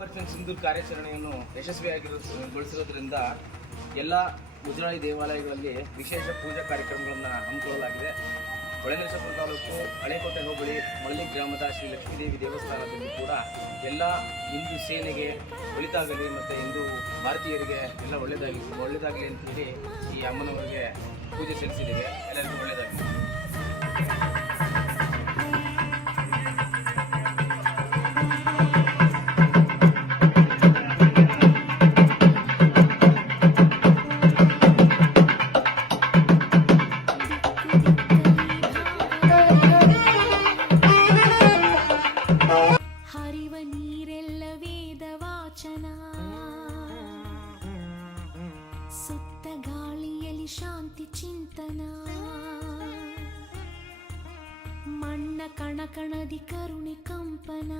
Operation Sindoor ಕಾರ್ಯಾಚರಣೆಯನ್ನು ಯಶಸ್ವಿಯಾಗಿಗೊಳಿಸಿರೋದ್ರಿಂದ ಎಲ್ಲ ಮುಜರಾಯಿ ದೇವಾಲಯಗಳಲ್ಲಿ ವಿಶೇಷ ಪೂಜಾ ಕಾರ್ಯಕ್ರಮಗಳನ್ನು ಹಮ್ಮಿಕೊಳ್ಳಲಾಗಿದೆ. ಹೊಳೆನರಸೀಪುರ ತಾಲೂಕು ಹಳೇಕೋಟೆ ಹೋಬಳಿ ಮೊಳಲಿ ಗ್ರಾಮದ ಶ್ರೀ ಲಕ್ಷ್ಮೀದೇವಿ ದೇವಸ್ಥಾನದಲ್ಲಿ ಕೂಡ ಎಲ್ಲ ಹಿಂದೂ ಸೇನೆಗೆ ಒಳಿತಾಗಲಿ ಮತ್ತು ಹಿಂದೂ ಭಾರತೀಯರಿಗೆ ಎಲ್ಲ ಒಳ್ಳೆಯದಾಗಲಿ ಅಂತೇಳಿ ಈ ಅಮ್ಮನವರಿಗೆ ಪೂಜೆ ಸಲ್ಲಿಸಿದ್ದೇವೆ. ಎಲ್ಲರಿಗೂ ಒಳ್ಳೆಯದಾಗಲಿ. ಹರಿವ ನೀರೆಲ್ಲ ವೇದ ವಾಚನ, ಸುತ್ತ ಗಾಳಿಯಲ್ಲಿ ಶಾಂತಿ ಚಿಂತನ, ಮಣ್ಣ ಕಣ ಕಣದಿ ಕರುಣೆ ಕಂಪನ.